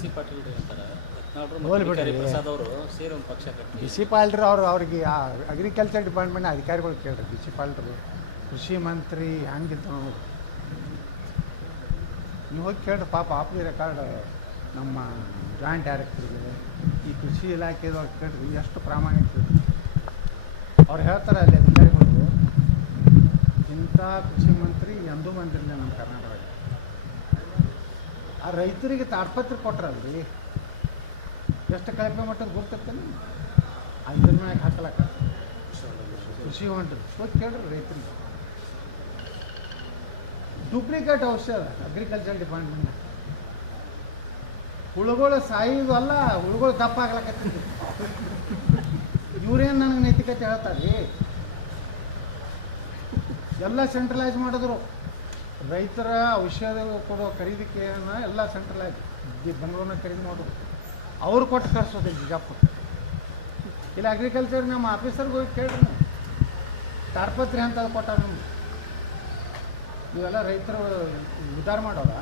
C Patil ಹೋಗ್ಲಿ. ಪ್ರಸಾದ್ ಅವರು ಸೇರಿ ಒಂದು ಪಕ್ಷ ಕಟ್ಟಿ. ಬಿ ಸಿ ಪಾಲ್ರು ಅವ್ರು ಅವ್ರಿಗೆ ಅಗ್ರಿಕಲ್ಚರ್ ಡಿಪಾರ್ಟ್ಮೆಂಟ್ ಅಧಿಕಾರಿಗಳು ಕೇಳ್ರಿ. ಬಿ ಸಿ ಪಾಲ್ರು ಕೃಷಿ ಮಂತ್ರಿ ಹಂಗಿಂತ ನೋಡಿ. ನೀವು ಹೋಗಿ ಕೇಳ್ರಿ. ಪಾಪ ಆಫ್ ದಿ ರೆಕಾರ್ಡ್ ನಮ್ಮ ಜಾಯಿಂಟ್ ಡೈರೆಕ್ಟರ್ಗೆ ಈ ಕೃಷಿ ಇಲಾಖೆದವ್ರು ಕೇಳ್ರಿ. ಎಷ್ಟು ಪ್ರಾಮಾಣಿಕ ಅವ್ರು ಹೇಳ್ತಾರೆ ಅಲ್ಲಿ ಅಧಿಕಾರಿಗಳು ಇಂಥ ಕೃಷಿ ಮಂತ್ರಿ ಎಂದೂ ಬಂದಿರಲಿಲ್ಲ ನಮ್ಮ ಕರ್ನಾಟಕದಾಗ ಆ ರೈತರಿಗೆ ತಾಡ್ಪತ್ರ ಕೊಟ್ರಲ್ರಿ. ಎಷ್ಟು ಕಳಪೆ ಮಟ್ಟದ ಗೊತ್ತೈತೆ ಅಂದ್ರ ಮ್ಯಾಗ ಹಾಕಲಕ್ಕ. ಕೃಷಿ ಹೊಂಟ್ರಿ. ಹೋಗಿ ಕೇಳ್ರಿ ರೈತರಿಗೆ. ಡೂಪ್ಲಿಕೇಟ್ ಔಷಧ ಅಗ್ರಿಕಲ್ಚರ್ ಡಿಪಾರ್ಟ್ಮೆಂಟ್ ಹುಳುಗಳು ಸಾಯೋದು ಅಲ್ಲ, ಹುಳುಗಳು ದಪ್ಪ ಆಗ್ಲಕತ್ತಿದ್ವಿ ಇವ್ರೇನು ನನಗೆ ನೈತಿಕತೆ ಹೇಳ್ತಾರೆ ಎಲ್ಲ ಸೆಂಟ್ರಲೈಸ್ ಮಾಡಿದ್ರು. ರೈತರ ಔಷಧ ಕೊಡೋ ಖರೀದಿಕೆಯನ್ನು ಎಲ್ಲ ಸೆಂಟ್ರಲೈಸ್ ಬೆಂಗಳೂರಿನ ಖರೀದಿ ಮಾಡೋದು. ಅವ್ರು ಕೊಟ್ಟು ಕಳ್ಸೋದು ಬಿಜಾಪುರ ಇಲ್ಲ ಅಗ್ರಿಕಲ್ಚರ್ ನಮ್ಮ ಆಫೀಸರ್ಗೆ ಹೋಗಿ ಕೇಳ್ರಿ ನೀವು ತಾಡ್ಪತ್ರಿ ಅಂತ ಕೊಟ್ಟಾರ ನಮ್ಗೆ. ಇವೆಲ್ಲ ರೈತರು ಉದ್ಧಾರ ಮಾಡೋರ.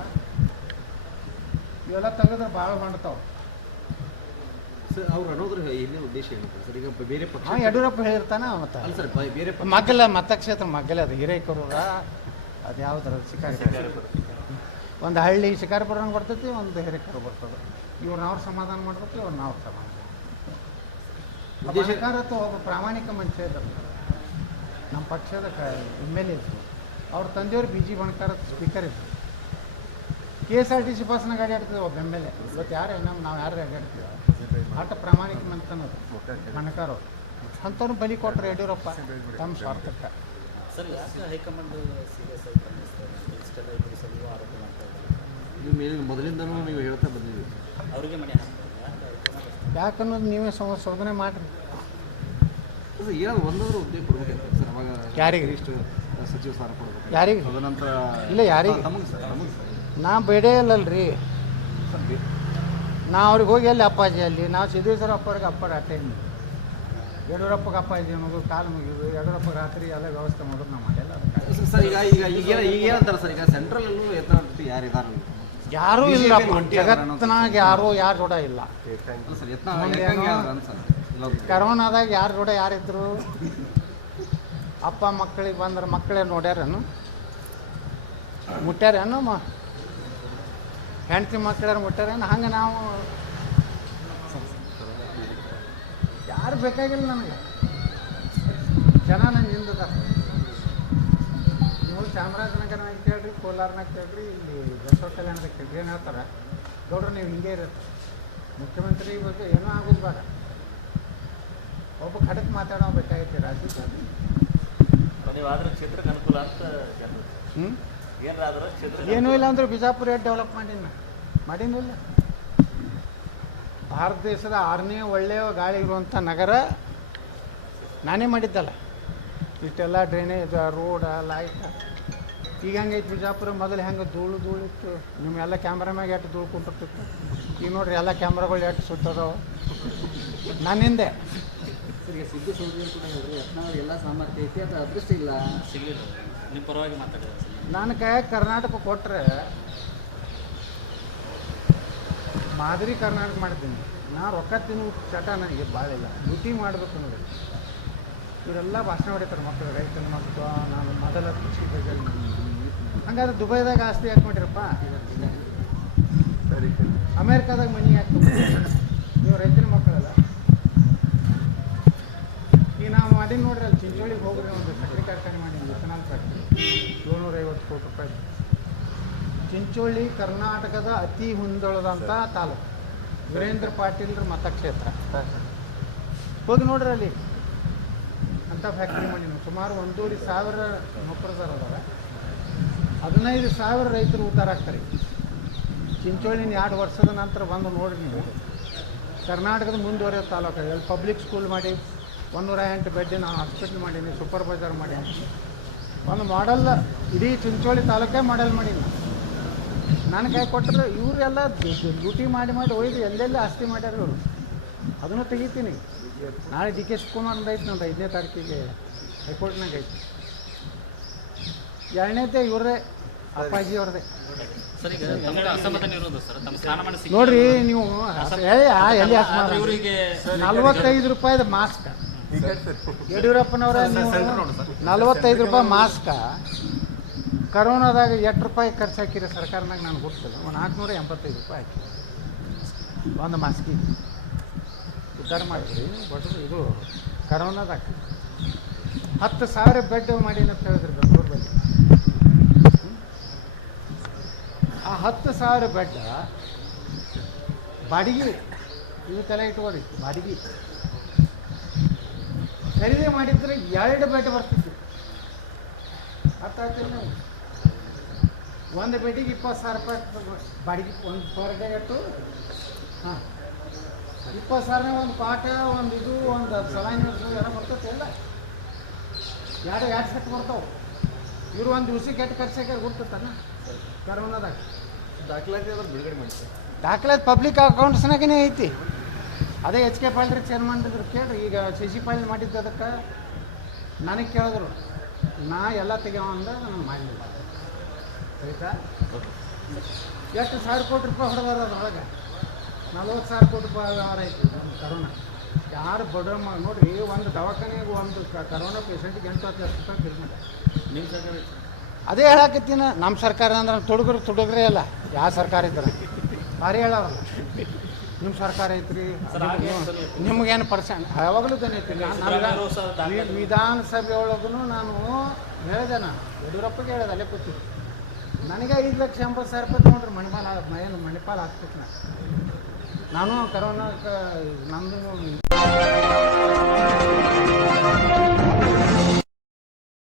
ಇವೆಲ್ಲ ತೆಗೆದ್ರೆ ಭಾಳ ಮಾಡ್ತಾವೆ. ಸರ್ ಅವ್ರು ಅನ್ನೋದ್ರ ಏನೇ ಉದ್ದೇಶ ಏನು ಸರ್ ಈಗ ಬೇರೆ ಪಕ್ಷ ಯಡಿಯೂರಪ್ಪ ಹೇಳಿರ್ತಾನೆ ಮತ್ತೆ ಅಲ್ಲ ಸರ್ ಬ- ಬೇರೆ ಮಗ್ಗಲ ಮತಕ್ಷೇತ್ರ ಮಗ್ಗಲ ಅದು ಹಿರೇಕರೂರ. ಅದು ಯಾವ್ದಾರ ಶಿಕಾರಿ ಒಂದು ಹಳ್ಳಿ ಶಿಕಾರಿಪುರ ಬರ್ತೈತಿ ಒಂದು ಹಿರೇಕರು ಬರ್ತದೆ. ಇವ್ರನ್ನ ಅವ್ರು ಸಮಾಧಾನ ಮಾಡ್ಬೇಕು ಇವ್ರನ್ನ ಅವ್ರು ಸಮಾಧಾನ ಶಿಕಾರ ಒಬ್ಬ ಪ್ರಾಮಾಣಿಕ ಮನುಷ್ಯ ಇದ್ದಾರೆ ನಮ್ಮ ಪಕ್ಷದ ಕ ಎಂ ಎಲ್ ಎ ಇದ್ರು. ಅವ್ರ ತಂದೆಯವರು ಬಿ ಜಿ ಬಣಕಾರ ಸ್ಪೀಕರ್ ಇದ್ರು. K S R T C ಗಾಡಿ ಅಡ್ಡಾಡ್ತೀವಿ ಒಬ್ಬ ಎಂ ಎಲ್ ಎ. ಇವತ್ತು ಯಾರು ನಮ್ಮ ನಾವು ಯಾರು ಅಡ್ಡಾಡ್ತೀವಿ ಆಟ ಪ್ರಾಮಾಣಿಕ ಮಂತನದು ಬಣಕಾರ ಅವ್ರು. ಅಂಥವ್ರು ಬಲಿ ಕೊಟ್ಟರು ಯಡಿಯೂರಪ್ಪ ತಮ್ಮ ಸ್ವಾರ್ಥಕ್ಕೆ. ಸರ್ ಯಾಕೆ ಹೈಕಮಾಂಡ್ ಸೀರಿಯಸ್ ಆಗಿ ಬಂದಿಸ್ತಾರೆ ಇಷ್ಟೆಲ್ಲ ಎದುರಿಸಲು ಆರೋಪ ಮಾಡ್ತಾ ಇದ್ದಾರೆ. ನೀವು ಮೇಲಿನ ಮೊದಲಿಂದನೂ ನೀವು ಹೇಳ್ತಾ ಬಂದಿದ್ದೀವಿ ಅವರಿಗೆ ಮನೆ ಯಾಕನ್ನೋದು ನೀವೇ ಸಂಶೋಧನೆ ಮಾಡಿರಿ. ಸರ್ ಒಂದಾದ್ರೂ ಕೊಡ್ಬೇಕಾಗ್ತದೆ ಸರ್ ಅವಾಗ ಯಾರಿಗೆ? ಇಷ್ಟು ಸಚಿವ ಸ್ಥಾನ ಕೊಡ್ಬೇಕು ಯಾರಿಗೆ? ತದನಂತರ ಇಲ್ಲ, ಯಾರಿಗೆ? ನಮಗೆ ಸರ್ ನಮಗೆ ಸರ್. ನಾ ಬೇಡೇ ಇಲ್ಲಲ್ರಿ ನಾ ಅವ್ರಿಗೆ ಹೋಗಿ ಅಲ್ಲಿ ಅಪ್ಪಾಜಿ ಅಲ್ಲಿ ನಾವು ಸಿದ್ದೇಶ್ವರ ಅಪ್ಪರಿಗೆ ಅಪ್ಪ ಅಟ್ಟೆ ಯಡಿಯೂರಪ್ಪಗೆ ಅಪ್ಪಾಜಿ ಅನ್ನೋದು ಕಾಲು ಮುಗಿಯೋದು ಯಡಿಯೂರಪ್ಪ ರಾತ್ರಿ ಎಲ್ಲ ವ್ಯವಸ್ಥೆ ಮಾಡೋದು ನಾವು ಮಾಡಿಲ್ಲ ಸರ್, ಈಗ ಈಗ ಈಗ ಏನ- ಈಗ ಏನಂತಾರೆ ಸರ್ ಈಗ ಸೆಂಟ್ರಲ್ಲೂ ಎತ್ತರ ಯಾರು ಯಾರೂ ಇಲ್ಲ ಜಗತ್ತಿನಾಗ ಯಾರೂ ಯಾರು ಜೋಡ ಇಲ್ಲ. ಸರ್ ಕರೋನಾದಾಗ ಯಾರು ಜೋಡ ಯಾರಿದ್ರು? ಅಪ್ಪ ಮಕ್ಕಳಿಗೆ ಬಂದ್ರೆ ಮಕ್ಕಳೇ ನೋಡ್ಯಾರೇನು? ಮುಟ್ಟ್ಯಾರೇನು ಮ ಹೆಂಡತಿ ಮಕ್ಕಳ್ಯಾರು ಮುಟ್ಟ್ಯಾರೇನು ಹಂಗೆ ನಾವು ಬೇಕಾಗಿಲ್ಲ ನನಗೆ ಜನ ನಂಗೆ ಹಿಂದದ ನೀವು ಚಾಮರಾಜನಗರನಾಗ ಕೇಳ್ರಿ ಕೋಲಾರನಾಗ ಕೇಳ್ರಿ ಇಲ್ಲಿ ಬಸವ ಕಲ್ಯಾಣದಾಗ ಕೇಳ್ರಿ ಏನು ಹೇಳ್ತಾರೆ ನೋಡ್ರಿ ನೀವು ಹಿಂಗೆ ಇರುತ್ತೆ. ಮುಖ್ಯಮಂತ್ರಿ ಬಗ್ಗೆ ಏನೂ ಆಗೋದು ಬೇಡ. ಒಬ್ಬ ಖಡಕ್ ಮಾತಾಡೋ ಬೇಕಾಗಿತ್ತು ರಾಜ್ಯದಲ್ಲಿ ಕ್ಷೇತ್ರಕ್ಕೆ ಅನುಕೂಲ ಅಂತ ಹ್ಞೂ ಏನಾದ್ರೂ ಕ್ಷೇತ್ರ ಏನೂ ಇಲ್ಲ ಅಂದ್ರೆ ಬಿಜಾಪುರ ಡೆವಲಪ್ ಮಾಡೀನಿ ಮಾಡೀನಿಲ್ಲ ಭಾರತ ದೇಶದ ಆರನೇ ಒಳ್ಳೆಯ ಗಾಳಿ ಇರುವಂಥ ನಗರ ನಾನೇ ಮಾಡಿದ್ದಲ್ಲ. ಇಷ್ಟೆಲ್ಲ ಡ್ರೈನೇಜ್ ರೋಡ ಲೈಟ ಈಗ ಹೆಂಗೈತೆ ಬಿಜಾಪುರ? ಮೊದಲು ಹೆಂಗೆ ಧೂಳು ಧೂಳಿತ್ತು ನಿಮ್ಮೆಲ್ಲ ಕ್ಯಾಮ್ರಾ ಮ್ಯಾಗ ಎಷ್ಟು ಧೂಳು ಕುಂಟಿರ್ತಿತ್ತು ಈಗ ನೋಡ್ರಿ ಎಲ್ಲ ಕ್ಯಾಮ್ರಾಗಳು ಎಷ್ಟು ಸುತ್ತದವು. ನನ್ನಿಂದೆ ಹಿಂದೆ. ಈಗ ಸಿದ್ದು ಸೋದರಿ ಕೂಡ ಹೇಳಿದ್ರೆ ಯತ್ನಾಳ್ ಎಲ್ಲ ಸಾಮರ್ಥ್ಯ ಐತಿ ಅದು ಅದೃಷ್ಟ ಇಲ್ಲ. ಸಿಗಲಿಲ್ಲ. ನಿಮ್ಮ ಪರವಾಗಿ ಮಾತಾಡಿದ್ದಾರೆ ಸರ್ ನನ್ನ ಕೈಯಾಗ ಕರ್ನಾಟಕ ಕೊಟ್ಟರೆ ಮಾದರಿ ಕರ್ನಾಟಕ ಮಾಡಿದ್ದೀನಿ. ನಾ ರೊಕ್ಕ ತಿನ್ನು ಚಟ ನನಗೆ ಭಾಳ ಇಲ್ಲ. ಡ್ಯೂಟಿ ಮಾಡಬೇಕು ನೋಡಿ. ಇವರೆಲ್ಲ ಭಾಷಣ ಹೊಡಿತಾರೆ ಮಕ್ಕಳು ರೈತನ ಮಕ್ಕಳು ನಾನು ಮೊದಲ ಕೃಷಿ ಬಗ್ಗೆ ಹಂಗಾದ್ರೆ ದುಬೈದಾಗ ಆಸ್ತಿ ಯಾಕೆ ಮಾಡಿರಪ್ಪ ಅಮೇರಿಕಾದಾಗ ಮನಿ ಯಾಕೆ? ನೀವು ರೈತನ ಮಕ್ಕಳಲ್ಲ. ಈಗ ನಾವು ಮಾಡಿ ನೋಡ್ರಿ ಅಲ್ಲಿ ಚಿಂಚೋಳಿಗೆ ಹೋಗ್ರಿ ಒಂದು ಸಕ್ಕರೆ ಕಾರ್ಖಾನೆ ಮಾಡಿ ಇಥನಾಲ್ ಫ್ಯಾಕ್ಟ್ರಿ ಏಳ್ನೂರೈವತ್ತು ಕೋಟಿ ರೂಪಾಯಿ. ಚಿಂಚೋಳಿ ಕರ್ನಾಟಕದ ಅತಿ ಮುಂದೊಳದಂಥ ತಾಲೂಕು. ವೀರೇಂದ್ರ ಪಾಟೀಲ್ರ ಮತಕ್ಷೇತ್ರ. ಹೋಗಿ ನೋಡ್ರಿ ಅಲ್ಲಿ. ಅಂತ ಫ್ಯಾಕ್ಟ್ರಿ ಮಾಡೀನಿ ಸುಮಾರು ಒಂದೂವರೆ ಸಾವಿರ ನೌಕರದಾರ ಅದಾರ ಹದಿನೈದು ಸಾವಿರ ರೈತರು ಉದ್ಧಾರ ಆಗ್ತಾರೆ. ಚಿಂಚೋಳಿನ ಎರಡು ವರ್ಷದ ನಂತರ ಬಂದು ನೋಡಿ ನೀವು. ಕರ್ನಾಟಕದ ಮುಂದುವರೆಯೋ ತಾಲೂಕು. ಅಲ್ಲಿ ಪಬ್ಲಿಕ್ ಸ್ಕೂಲ್ ಮಾಡಿ ಒಂದೂರ ಎಂಟು ಬೆಡ್ಡಿನ ಹಾಸ್ಪಿಟ್ಲ್ ಮಾಡೀನಿ ಸೂಪರ್ವೈಸರ್ ಮಾಡೀನಿ ಒಂದು ಮಾಡೆಲ್ ಇಡೀ ಚಿಂಚೋಳಿ ತಾಲೂಕೇ ಮಾಡೆಲ್ ಮಾಡೀನಿ ನಾನು. ನನ್ನ ಕೈ ಕೊಟ್ಟರೆ ಇವರೆಲ್ಲ ಡ್ಯೂಟಿ ಮಾಡಿ ಮಾಡಿ ಒಯ್ದು ಎಲ್ಲೆಲ್ಲ ಆಸ್ತಿ ಮಾಡ್ಯಾರ ಇವರು. ಅದನ್ನು ತೆಗಿತೀನಿ. ನಾಳೆ ಡಿ ಕೆ ಶಿವಕುಮಾರ್ ಐತೆ ನಂದು ಐದನೇ ತಾರೀಕಿಗೆ ಹೈಕೋರ್ಟ್ನಾಗ ಐತಿ. ಎರಡನೇದೇ ಇವರೇ ಅಪ್ಪಾಜಿ ಅವ್ರದ್ದೇ ಸರ್ ಈಗ ತಮಗೆ ಅಸಮಾಧಾನ ಸರ್ ತಮ್ಮ ಸ್ಥಾನಮಾನ ಸಿಕ್ಕಿಲ್ಲ. ನೋಡ್ರಿ ನೀವು ಏ, ಆ, ಎಲ್ಲಿ ನಲ್ವತ್ತೈದು ರೂಪಾಯಿದ ಮಾಸ್ಕ್. ಯಡಿಯೂರಪ್ಪನವರ ನೀವು ನಲ್ವತ್ತೈದು ರೂಪಾಯಿ ಮಾಸ್ಕ. ಕರೋನಾದಾಗ ಎಷ್ಟು ರೂಪಾಯಿ ಖರ್ಚು ಹಾಕಿರಿ ಸರ್ಕಾರನಾಗ ನಾನು ಗೊತ್ತಿಲ್ಲ. ಒಂದು ನಾಲ್ಕುನೂರ ಎಂಬತ್ತೈದು ರೂಪಾಯಿ ಹಾಕಿ. ಒಂದು ಮಾಸ್ಕಿ. ಉದ್ಧಾರ ಮಾಡಿದ್ರಿ ಬಟ್ ಇದು ಕರೋನಾದಾಗ ಹತ್ತು ಸಾವಿರ ಬೆಡ್ ಮಾಡಿ ಅಂತ ಹೇಳಿದ್ರು ಬೆಂಗಳೂರಲ್ಲಿ ಆ ಹತ್ತು ಸಾವಿರ ಬೆಡ್ ಬಾಡಿಗೆ ಇದು. ತಲೆ ಇಟ್ಕೋರಿ ಬಾಡಿಗೆ ಖರೀದಿ ಮಾಡಿದ್ರೆ ಎರಡು ಬೆಡ್ ಬರ್ತಿತ್ತು. ಅರ್ಥ ಆಗ್ತಿಲ್ಲ ಒಂದು ಬೆಡಿಗೆ ಇಪ್ಪತ್ತು ಸಾವಿರ ರೂಪಾಯಿ ಬಾಡಿಗೆ ಒಂದು ಪರ್ ಡೇ ಇಟ್ಟು ಹಾಂ. ಇಪ್ಪತ್ತು ಸಾವಿರ ಒಂದು ಪಾಠ ಒಂದು ಇದು ಒಂದು ಸಲಾಯಿನ ಎಲ್ಲ ಬರ್ತೈತೆ ಇಲ್ಲ ಎರಡು ಎರಡು ಸೆಟ್ ಬರ್ತಾವೆ. ಇವರು ಒಂದು ದಿವ್ಸಕ್ಕೆ ಎಷ್ಟು ಖರ್ಚಾಗ ಗೊತ್ತೈತಲ್ಲ ಕರೋನಾದಾಗ. ದಾಖಲಾತಿ ಅದ್ರ ಬಿಡುಗಡೆ ಮಾಡಿ ದಾಖಲಾತಿ ಪಬ್ಲಿಕ್ ಅಕೌಂಟ್ಸ್ನಾಗೇ ಐತಿ. ಅದೇ ಎಚ್ ಕೆ ಪಾಲ್ರಿ ಚೇರ್ಮನ್ ಇದ್ರು ಕೇಳ್ರಿ ಈಗ ಶಶಿ ಪಾಲ್ ಮಾಡಿದ್ದು ಅದಕ್ಕೆ ನನಗೆ ಕೇಳಿದ್ರು ನಾ ಎಲ್ಲ ತೆಗಿಯೋ ಅಂದ್ರೆ ನಾನು ಮಾಡಲಿಲ್ಲ ಆಯ್ತಾ? ಎಷ್ಟು ಸಾವಿರ ಕೋಟಿ ರೂಪಾಯಿ ಹೊಡೆದಾರ ಅದ್ರೊಳಗೆ ನಲ್ವತ್ತು ಸಾವಿರ ಕೋಟಿ ರೂಪಾಯಿ ವ್ಯವಹಾರ ಐತಿ ಒಂದು ಕರೋನಾ. ಯಾರು ಬಡ ನೋಡ್ರಿ ಒಂದು ದವಾಖಾನೆಗೆ ಒಂದು ಕರೋನಾ ಪೇಷಂಟ್ಗೆ ಎಂಟು ಹತ್ತು ಲಕ್ಷ ರೂಪಾಯಿ ಬಿಲ್ ನಿಮ್ಮ ಸರ್ಕಾರ ಅದೇ ಹೇಳಕತ್ತೀನ ನಮ್ಮ ಸರ್ಕಾರ ಅಂದ್ರೆ ತುಡುಗರು ತುಡುಗ್ರೆ ಅಲ್ಲ ಯಾವ ಸರ್ಕಾರ ಇದ್ರೆ. ಭಾರಿ ಹೇಳವಲ್ಲ ನಿಮ್ಮ ಸರ್ಕಾರ ಐತ್ರಿ. ನಿಮ್ಗೇನು ಪರ್ಸೆಂಟ್ ಯಾವಾಗಲೂ ತಾನೇ ನಾನು ವಿಧಾನಸಭೆ ಒಳಗೂ ನಾನು ಹೇಳಿದೆ ನಾನು. ಯಡಿಯೂರಪ್ಪಗೆ ಹೇಳಿದೆ ಅಲ್ಲೇ ಕೂತಿ ನನಗೆ ಐದು ಲಕ್ಷ ಎಂಬತ್ತು ಸಾವಿರ ರೂಪಾಯಿ ತೊಗೊಂಡ್ರೆ ಮಣಿಪಾಲ ಏನು ಮಣಿಪಾಲ ಹಾಕ್ಬೇಕು ನಾನು ನಾನು ಕರೋನಾಕ್ಕೆ ನಂದು